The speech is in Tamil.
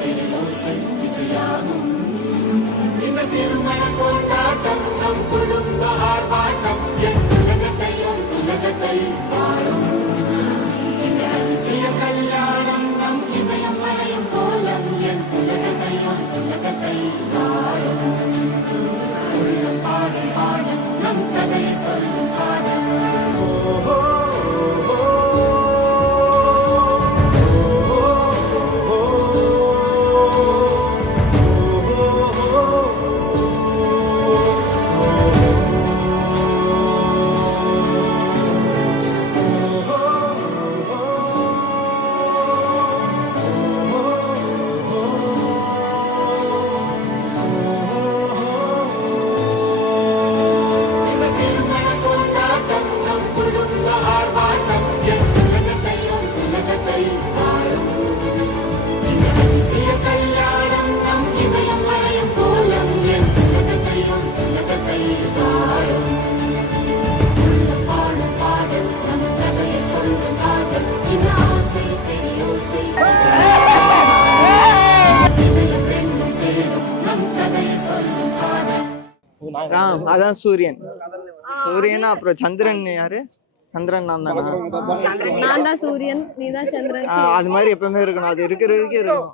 பெரியோசை இசையாகும். இந்த திருமண கொண்டாட்டம் நம் குடும்ப ஆர்ப்பாட்டம் என் உலகத்தையும் உலகத்தை வாழும். இந்த அதிசய கல்யாணம் நம் இதயம் வரையும் கோலம் என் உலகத்தையும் உலகத்தை வாழும். உள்ளம் பாடும் பாடல் நம் கதையை சொல்லும் காதல். அதான் சூரியன். சூரியன் அப்புறம் சந்திரன் யாரு? சந்திரன் நான் தானா? நான் தான் சூரியன், நீ தான் சந்திரன். அது மாதிரி எப்பவுமே இருக்கணும். அது இருக்கிறதுக்கே இருக்கணும்.